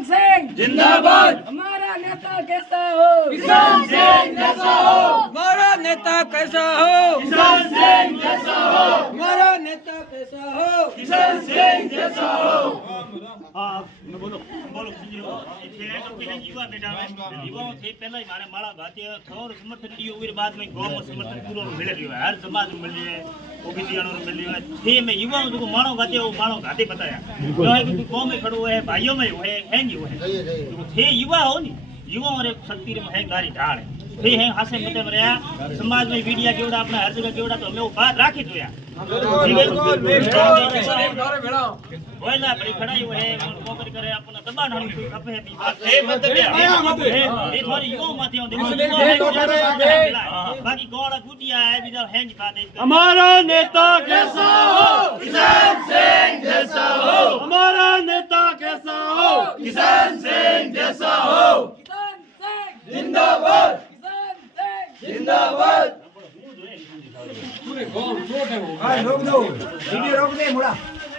किसान सिंह जिंदाबाद। हमारा नेता कैसा हो? किसान सिंह जैसा हो। हमारा नेता कैसा हो? किसान सिंह जैसा हो। हमारा नेता कैसा हो? किसान सिंह जैसा हो। बोलो युवा बेटा युवाओं थे पहला ही मारे माड़ा भाती थोर समर्थन दियो फिर बाद में गांव में समर्थन पूरा मिल रही है हर समाज में मिल रही है ओबीसी वालों को मिल रही है थे में युवाओं को मानो भाती वो मानो घाटे बताया जो है कि गांव में खड़ो है भाइयों में है हैंगी है थे युवा हो नहीं युवाओं रे शक्ति रे है गारी ढाल थे हैं हासे मतलब रहा समाज में मीडिया केवड़ा अपना हर जगह केवड़ा तो हमें वो बात राखी तो यार ओला बड़ी खड़ाई है नौकरी करे अपना दबाण हणी कोई खपे थी ए मत दे ए थोड़ी यो मत दे बाकी गोड़ा गुटिया है बिना हैंग खा दे हमारा नेता कैसा हो? किसान सिंह जैसा हो। हमारा नेता कैसा हो? किसान सिंह जैसा हो। किसान सिंह जिंदाबाद। किसान सिंह जिंदाबाद। रोक दो वीडियो रोक दे मुड़ा